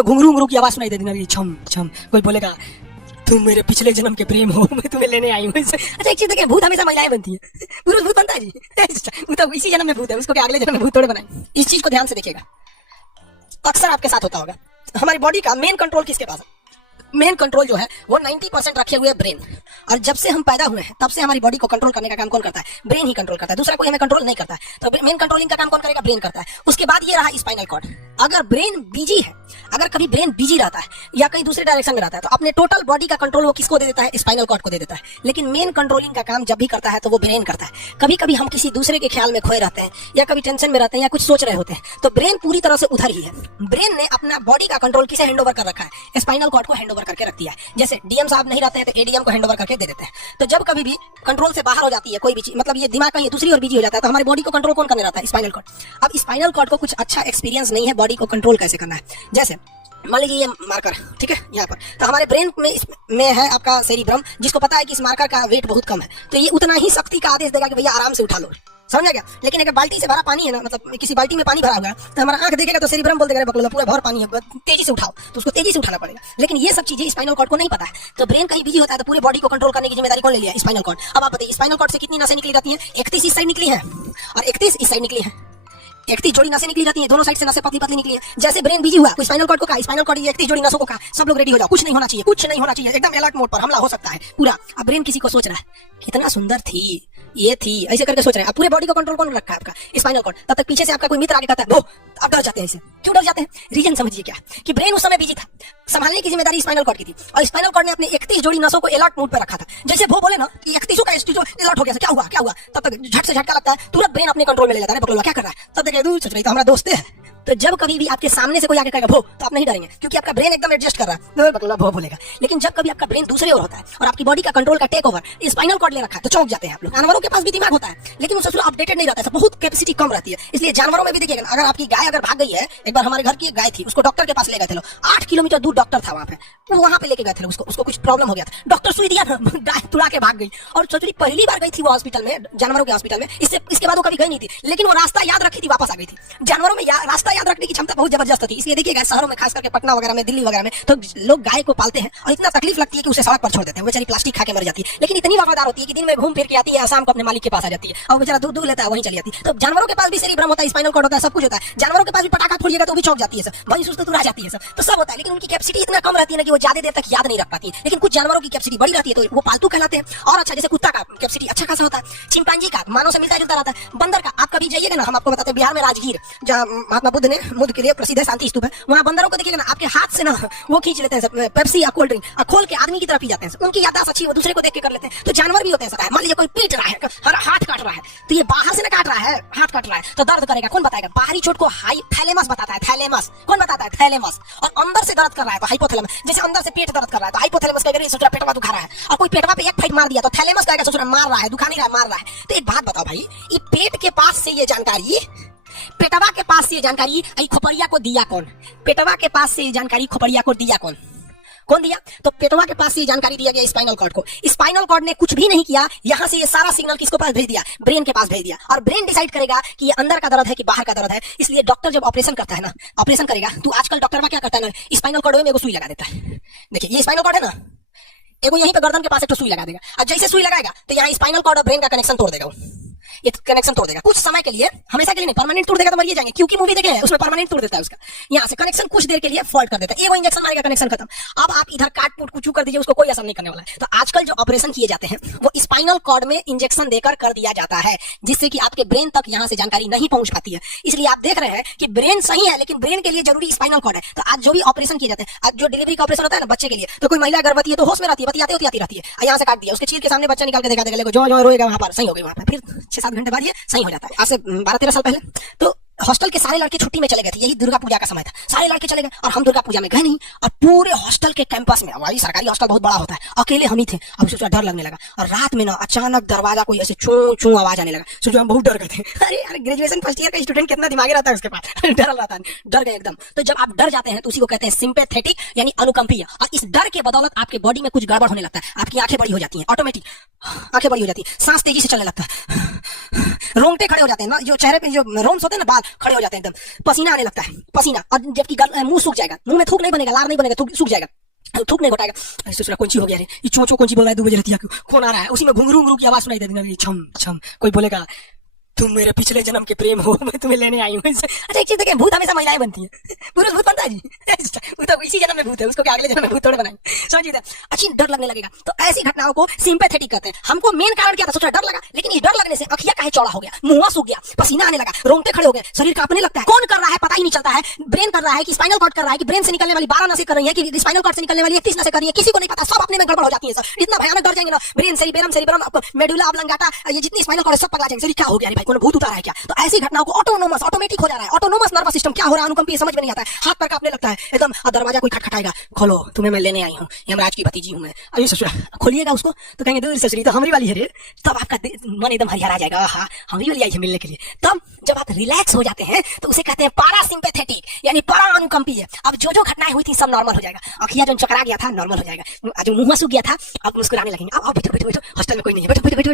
उसमें घुंघरू घुंघरू की आवाज सुनाई देती ना, छम छम। कोई बोलेगा तुम मेरे पिछले जन्म के प्रेम हो, मैं तुम्हें लेने आई हूँ। अच्छा एक चीज देखिए, भूत हमेशा महिलाएं बनती है, पुरुष भूत बनता है जी। वो तो इसी जन्म में भूत है, उसको क्या अगले जन्म में भूत थोड़े बनाए। इस चीज को ध्यान से देखिएगा, अक्सर आपके साथ होता होगा। हमारी बॉडी का मेन कंट्रोल किसके पास है? मेन कंट्रोल जो है वो 90% रखे हुए ब्रेन। और जब से हम पैदा हुए हैं तब से हमारी बॉडी को कंट्रोल करने का काम कौन करता है? ब्रेन ही कंट्रोल करता है, दूसरा कोई हमें कंट्रोल नहीं करता है। तो मेन कंट्रोलिंग का काम कौन करेगा? ब्रेन करता है। उसके बाद ये रहा स्पाइनल कॉर्ड। अगर ब्रेन बिजी है, अगर कभी ब्रेन बिजी रहता है या कहीं दूसरे डायरेक्शन में रहता है, तो अपने टोटल बॉडी का कंट्रोल वो किसको दे देता है? स्पाइनल कॉर्ड को दे देता है। लेकिन मेन कंट्रोलिंग का काम जब भी करता है तो वो ब्रेन करता है। कभी कभी हम किसी दूसरे के ख्याल में खोए रहते हैं या कभी टेंशन में रहते हैं या कुछ सोच रहे होते हैं, तो ब्रेन पूरी तरह से उधर ही है। ब्रेन ने अपना बॉडी का कंट्रोल किसे हैंड ओवर कर रखा है? स्पाइनल कॉर्ड को हैंड ओवर करके रख दिया है। जैसे डीएम साहब नहीं रहते हैं तो एडीएम को हैंड ओवर करके दे देते हैं। तो जब कभी भी कंट्रोल से बाहर हो जाती है कोई भी चीज, मतलब ये दिमाग कहीं दूसरी और बिजी हो जाता है, तो हमारी बॉडी को कंट्रोल कौन करने रहता है? Spinal cord. अब स्पाइनल कॉर्ड को कुछ अच्छा एक्सपीरियंस नहीं है बॉडी को कंट्रोल कैसे करना है। जैसे मान लीजिए ये मार्कर, ठीक है, यहाँ पर तो हमारे ब्रेन में है आपका सेरिब्रम, जिसको पता है कि इस मार्कर का वेट बहुत कम है, तो ये उतना ही शक्ति का आदेश देगा कि भैया आराम से उठा लो, समझ गया। लेकिन अगर बाल्टी से भरा पानी है ना, मतलब किसी बाल्टी में पानी भरा हुआ है, तो हमारा आंख देखेगा तो सेरिब्रम बोल देगा बकलोला पूरा भर पानी है, तेजी से उठाओ, तो उसको तेजी से उठाना पड़ेगा। लेकिन ये सब चीजें स्पाइनल कॉर्ड को नहीं पता है, तो ब्रेन कहीं बिजी होता है, तो पूरे बॉडी को कंट्रोल करने की जिम्मेदारी कौन ले लिया? Spinal cord. अब आप बताइए स्पाइनल कॉर्ड से कितनी नसें निकली रहती हैं? 31 इस साइड निकली है और 31 इस साइड निकली है। 31 जोड़ी नसें निकली रहती है, दोनों साइड से नसें पतली पतली निकली है। जैसे ब्रेन बिजी हुआ, स्पाइनल कॉर्ड को कहा, स्पाइनल कॉर्ड 31 जोड़ी नसों को कहा, सब लोग रेडी हो जाओ, कुछ नहीं होना चाहिए, कुछ नहीं होना चाहिए, एकदम अलर्ट मोड पर, हमला हो सकता है पूरा। अब ब्रेन किसी को सोच रहा है कितना सुंदर थी ये थी, ऐसे करके सोच रहे हैं। अब पूरे बॉडी को कंट्रोल कौन रखा है? आपका स्पाइनल कॉर्ड। तब तक पीछे से आपका कोई मित्र आगे कहता है वो, अब डर जाते हैं। इसे क्यों डर जाते हैं? रीजन समझिए क्या, कि ब्रेन उस समय बिजी था, संभालने की जिम्मेदारी स्पाइनल कॉर्ड की थी, और स्पाइनल कॉर्ड ने अपने 31 जोड़ी नसों को अलर्ट मोड पर रखा था। जैसे वो बोले ना कि 31 का अलर्ट हो गया, क्या हुआ क्या हुआ, तब तक झट से झटका लगता है, तुरंत ब्रेन अपने कंट्रोल में ले लेता है, बकलोला क्या कर रहा है, तब तक दूर सोच रही तो हमारा दोस्त है। तो जब कभी भी आपके सामने से कोई आके कहेगा भो, तो आप नहीं डरेंगे, क्योंकि आपका ब्रेन एकदम एडजस्ट कर रहा है, बकलोला भो बोलेगा। लेकिन जब कभी आपका ब्रेन दूसरे ओर होता है और आपकी बॉडी का कंट्रोल का टेक ओवर स्पाइनल कॉर्ड ले रखा है, तो चौंक जाते हैं आप लोग। जानवरों के पास भी दिमाग होता है, लेकिन वो सबसे अपडेटेड नहीं रहता है, बहुत कैपेसिटी कम रहती है। इसलिए जानवरों में भी देखिएगा, अगर आपकी गाय अगर भाग गई है, एक बार हमारे घर की एक गाय थी, उसको डॉक्टर के पास ले गए थे लोग, 8 किलोमीटर दूर डॉक्टर था वहां पे, वो वहां पे लेके गए थे उसको कुछ प्रॉब्लम हो गया था, डॉक्टर सुई दिया, गाय तुड़ा के भाग गई। और सोचिए पहली बार गई थी वो हॉस्पिटल में, जानवरों के हॉस्पिटल में, इसके बाद वो कभी गई नहीं थी, लेकिन वो रास्ता याद रखी थी, वापस आ गई थी। जानवरों में रास्ता याद रखने की क्षमता बहुत जबरदस्त थी। इसलिए देखिएगा शहरों में, खास करके पटना वगैरह में, दिल्ली वगैरह में, तो लोग गाय को पालते हैं और इतना तकलीफ लगती है कि उसे सड़क पर छोड़ देते हैं, बेचारी प्लास्टिक खा के मर जाती है। लेकिन इतनी वफादार होती है कि दिन में घूम फिर के आती है, शाम को अपने मालिक के पास आ जाती है, और बेचारा दूध लेता है, वहीं चली जाती है। तो जानवरों के पास भी सेरिब्रम होता है, स्पाइनल कॉर्ड होता है, सब कुछ होता है। जानवरों के पास भी पटाखा फोड़िएगा तो भी चौंक जाती है सब, वहीं सुस्त तुरा जाती है सब, तो सब होता है। लेकिन उनकी कैपेसिटी इतना कम रहती है ना कि वो ज्यादा देर तक याद नहीं रख पाती। लेकिन कुछ जानवरों की कैपेसिटी बड़ी रहती है, तो वो पालतू कहलाते हैं। और अच्छा, जैसे कुत्ता का कैपेसिटी अच्छा खासा होता है, चिंपांजी का मानव से मिलता जुलता रहता है, बंदर का। आप कभी जाइएगा ना, हम आपको बताते हैं, बिहार में राजगीर, जहाँ महात्मा बुद्ध ने बुद्ध के लिए प्रसिद्ध है, शांति स्तूप है, वहाँ बंदरों को देखिएगा ना, आपके हाथ से ना वो खींच लेते हैं पेप्सी या कोल्ड ड्रिंक, और खोल के आदमी की तरफ ही जाते हैं। उनकी याददाश्त अच्छी, वो दूसरे को देख के कर लेते हैं। तो जानवर भी होते हैं। मान लीजिए कोई पीट रहा है, हाथ काट रहा है, तो ये बाहर से ना काट रहा है, हाथ काट रहा है, तो दर्द करेगा, कौन बताएगा? बाहरी चोट को थैलेमस बताता है, थैलेमस। कौन बताता है? थैलेमस। और अंदर से दर्द कर रहा है तो हाइपोथैलेमस। जैसे अंदर से पेट दर्द कर रहा है तो हाइपोथैलेमस कहेगा सोच रहा पेटवा दुखा रहा है, और कोई पेटवा पे एक फाइट मार दिया तो थैलेमस कहेगा सोच रहा मार रहा है, दुखा नहीं रहा है, मार रहा है। तो एक बात बताओ भाई, ये पेट के पास से ये जानकारी, पेटवा के पास से ये जानकारी खोपड़िया को दिया कौन? पेटवा के पास से ये जानकारी खोपड़िया को दिया कौन? कौन दिया? तो पेटवा के पास से जानकारी दिया गया स्पाइनल कॉर्ड को। स्पाइनल कॉर्ड ने कुछ भी नहीं किया, यहां से ये सारा सिग्नल किसको पास भेज दिया? ब्रेन के पास भेज दिया। और ब्रेन डिसाइड करेगा कि ये अंदर का दर्द है कि बाहर का दर्द है। इसलिए डॉक्टर जब ऑपरेशन करता है ना, ऑपरेशन करेगा तो आजकल डॉक्टर क्या करता है ना, स्पाइनल कॉर्ड में एगो सुई लगा देता है। देखिए ये स्पाइनल कॉर्ड है ना, एगो यहीं पे गर्दन के पास एक सुई लगा देगा, और जैसे सुई लगाएगा तो यहाँ स्पाइनल कॉर्ड और ब्रेन का कनेक्शन तोड़ देगा। ये कनेक्शन तोड़ देगा कुछ समय के लिए, हमेशा के लिए नहीं, परमानेंट तोड़ देगा तो मरिए जाएंगे। क्योंकि मूवी देखे हैं उसमें परमानेंट तोड़ देता है उसका, यहाँ से कनेक्शन कुछ देर के लिए फॉल्ट कर देता है, वो इंजेक्शन मारेगा, कनेक्शन खत्म। अब आप इधर काट पुट कुछ कर दीजिए, उसको कोई असर नहीं करने वाला है। तो आजकल जो ऑपरेशन किए जाते हैं वो स्पाइनल कॉर्ड में इंजेक्शन देकर कर दिया जाता है, जिससे कि आपके ब्रेन तक यहाँ से जानकारी नहीं पहुंच पाती है। इसलिए आप देख रहे हैं कि ब्रेन सही है, लेकिन ब्रेन के लिए जरूरी स्पाइनल कॉर्ड है। तो आज जो भी ऑपरेशन किए जाते हैं, आज जो डिलीवरी का ऑपरेशन होता है ना बच्चे के लिए, तो कोई महिला गर्भवती है तो होश में रहती है, बतियाते होती रहती है, यहाँ से काट दिया, उसके चीर के सामने बच्चा निकाल के दिखा देगा, जो जो रोएगा वहां पर सही हो गई, वहां पर फिर 6-7 घंटे बाद ये सही हो जाता है। आज से 12-13 साल पहले तो हॉस्टल के सारे लड़के छुट्टी में चले गए थे, यही दुर्गा पूजा का समय था, सारे लड़के चले गए और हम दुर्गा पूजा में गए नहीं। और पूरे हॉस्टल के कैंपस में, हमारी सरकारी हॉस्टल बहुत बड़ा होता है, अकेले हम ही थे। अब सोचा डर लगने लगा, और रात में ना अचानक दरवाजा कोई ऐसे चू चू आवाज आने लगा। सोचा हम बहुत डर गए थे। अरे यार ग्रेजुएशन फर्स्ट ईयर का स्टूडेंट कितना दिमागी रहता है उसके पास, डर रहता है, डर गए एकदम। तो जब आप डर जाते हैं तो उसी को कहते हैं सिंपैथेटिक यानी अनुकंपीय, और इस डर के बदौलत आपके बॉडी में कुछ गड़बड़ होने लगता है, आपकी आंखें बड़ी हो जाती हैं ऑटोमेटिक। आंखें बड़ी हो जाती है, सांस तेजी से चलने लगता है, रोंगटे खड़े हो जाते हैं ना, जो चेहरे पे जो रोम्स होते हैं ना, बाल खड़े हो जाते हैं एकदम, पसीना आने लगता है, पसीना, और जबकि मुंह सूख जाएगा, मुंह में थूक नहीं बनेगा, लार नहीं बनेगा, सूख जाएगा, थूक नहीं घोटाएगा। ऐसे कौन सी हो गया रे, ये चोंचो कौन सी बोल रहा है, 2 बजे रहती है, कौन आ रहा है, उसी में घुंघरू की आवाज सुनाई देती, छम छम, कोई बोलेगा तुम मेरे पिछले जन्म के प्रेम हो, मैं तुम्हें लेने आई हूँ। अच्छा एक चीज देखें, भूत हमेशा महिलाएं बनती है, पुरुष भूत बनता है जी, वो तो इसी जन्म में भूत है, उसको क्या अगले जन्म में भूत थोड़े बनाए, समझिए। अच्छी डर लगने लगेगा, तो ऐसी घटनाओं को सिंपैथेटिक कहते हैं। हमको मेन कारण क्या था, सोचा डर लगा, लेकिन इस डर लगने से अखिया काहे चौड़ा हो गया, मुंह सूख गया, पसीना आने लगा, रोंगटे खड़े हो गए, शरीर कांपने लगता है, कौन कर रहा है पता ही नहीं चलता है, ब्रेन कर रहा है कि स्पाइनल कॉर्ड कर रहा है, कि ब्रेन से निकलने वाली 12 नसें कर रही है, कि स्पाइनल कॉर्ड से निकलने वाली 31 नसें कर रही है, किसी को नहीं पता, सब अपने में गड़बड़ हो जाती है सर। इतना भयानक डर जाएंगे ना, ब्रेन सेरिबेरम मेडुला ऑब्लंगाटा, ये जितनी स्पाइनल कॉर्ड सब पगला जाएंगे, सर क्या हो गया भाई, कौन भूत उतारा है क्या। तो ऐसी घटनाओं को ऑटोमेटिक हो जा रहा है, ऑटोनोमस नर्वस सिस्टम क्या हो रहा है, अनुकंपी समझ में नहीं आता है, हाथ पैर कांपने लगता है एकदम, दरवाजा कोई खटखटाएगा, खोलो तुम्हें मैं लेने आई हूँ, यमराज की भतीजी हूँ मैं, अरे ससुरा, खोलिएगा उसको तो कहेंगे दूर ससुरी तो हमारी वाली है रे, तब आपका मन एकदम हरिहरा जाएगा, हाँ हमारी वाली आई है मिलने के लिए। तब जब आप रिलैक्स हो जाते हैं तो उसे कहते हैं पारासिम्पैथेटिक, यानी परा अनुकंपी है। अब जो घटनाएं हुई थी सब नॉर्मल हो जाएगा, अखिया जो चकरा गया था नॉर्मल हो जाएगा, जो मुंह सूख गया था अब मुस्कुराने लगेंगे, अब बैठो बैठो बैठो, हॉस्टल में कोई नहीं है, बैठो बैठो बैठो।